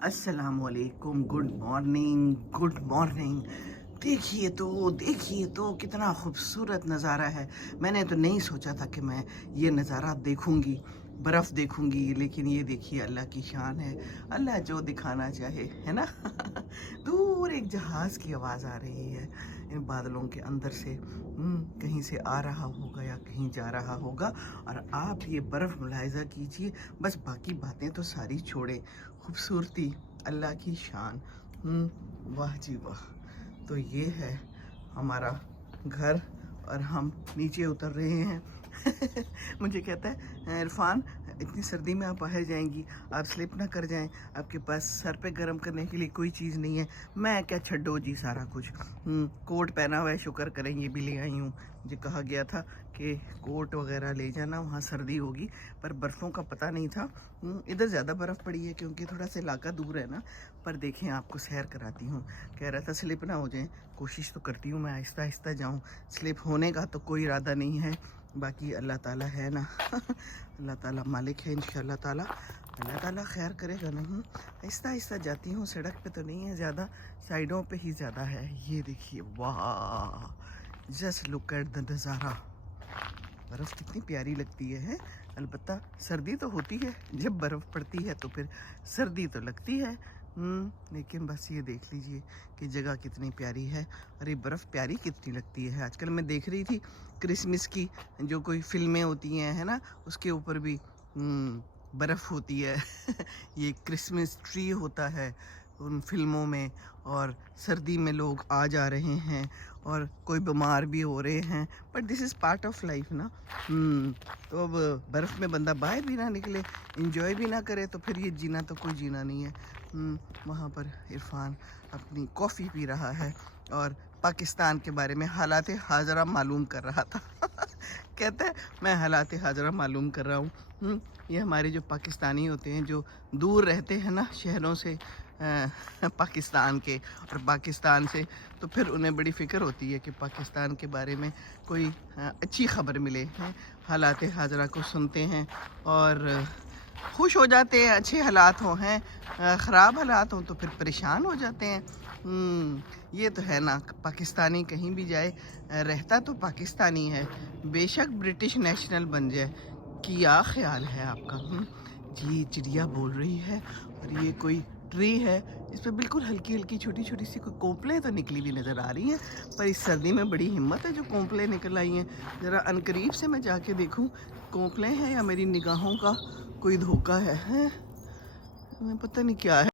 अस्सलाम वालेकुम, good morning. देखिए तो कितना खूबसूरत नज़ारा है। मैंने तो नहीं सोचा था कि मैं ये नज़ारा देखूंगी, बर्फ़ देखूंगी, लेकिन ये देखिए अल्लाह की शान है। अल्लाह जो दिखाना चाहे, है ना। दूर एक जहाज़ की आवाज़ आ रही है इन बादलों के अंदर से। कहीं से आ रहा होगा या कहीं जा रहा होगा। और आप ये बर्फ़ मुलाहिज़ा कीजिए, बस बाकी बातें तो सारी छोड़ें। खूबसूरती, अल्लाह की शान। वाह जी वाह। तो ये है हमारा घर और हम नीचे उतर रहे हैं। मुझे कहता है इरफान, इतनी सर्दी में आप बाहर जाएंगी, आप स्लिप ना कर जाएं, आपके पास सर पे गर्म करने के लिए कोई चीज़ नहीं है। मैं क्या, छड्डो जी सारा कुछ। कोट पहना हुआ है, शुक्र करें ये भी ले आई हूँ। मुझे कहा गया था कि कोट वगैरह ले जाना, वहाँ सर्दी होगी, पर बर्फ़ों का पता नहीं था। इधर ज़्यादा बर्फ़ पड़ी है क्योंकि थोड़ा सा इलाका दूर है ना। पर देखें, आपको सैर कराती हूँ। कह रहा था स्लिप ना हो जाए, कोशिश तो करती हूँ मैं आहिस्ता आहिस्ता जाऊँ। स्लिप होने का तो कोई इरादा नहीं है, बाकी अल्लाह ताला है ना। अल्लाह ताला मालिक है, इंशाअल्लाह ताला अल्लाह ताला खैर करेगा। नहीं, आहिस्ता आहिस्ता जाती हूँ, सड़क पे तो नहीं है ज़्यादा, साइडों पे ही ज़्यादा है। ये देखिए, वाह, जस्ट लुक एट द नज़ारा। बर्फ़ कितनी प्यारी लगती है। अलबत्ता सर्दी तो होती है, जब बर्फ़ पड़ती है तो फिर सर्दी तो लगती है। लेकिन बस ये देख लीजिए कि जगह कितनी प्यारी है और ये बर्फ़ प्यारी कितनी लगती है। आजकल मैं देख रही थी क्रिसमस की जो कोई फिल्में होती हैं, है ना, उसके ऊपर भी बर्फ़ होती है। ये क्रिसमस ट्री होता है उन फिल्मों में, और सर्दी में लोग आ जा रहे हैं और कोई बीमार भी हो रहे हैं, but this is part of life ना। तो अब बर्फ़ में बंदा बाहर भी ना निकले, इंजॉय भी ना करे, तो फिर ये जीना तो कोई जीना नहीं है। वहाँ पर इरफान अपनी कॉफ़ी पी रहा है और पाकिस्तान के बारे में हालात हाजरा मालूम कर रहा था। कहता है मैं हालात हाजरा मालूम कर रहा हूँ। ये हमारे जो पाकिस्तानी होते हैं, जो दूर रहते हैं ना शहरों से, पाकिस्तान के और पाकिस्तान से, तो फिर उन्हें बड़ी फ़िक्र होती है कि पाकिस्तान के बारे में कोई अच्छी ख़बर मिले। हैं हालात हाजरा को सुनते हैं और खुश हो जाते हैं, अच्छे हालात हों, हैं ख़राब हालात हों तो फिर परेशान हो जाते हैं। ये तो है ना, पाकिस्तानी कहीं भी जाए रहता तो पाकिस्तानी है, बेशक ब्रिटिश नेशनल बन जाए। क्या ख्याल है आपका? जी, चिड़िया बोल रही है और ये कोई ट्री है, इस पे बिल्कुल हल्की हल्की छोटी छोटी सी कोई कोंपलें तो निकली हुई नज़र आ रही हैं, पर इस सर्दी में बड़ी हिम्मत है जो कोंपलें निकल आई हैं। ज़रा अनकरीब से मैं जाके देखूं कोंपलें हैं या मेरी निगाहों का कोई धोखा है। हमें पता नहीं क्या है।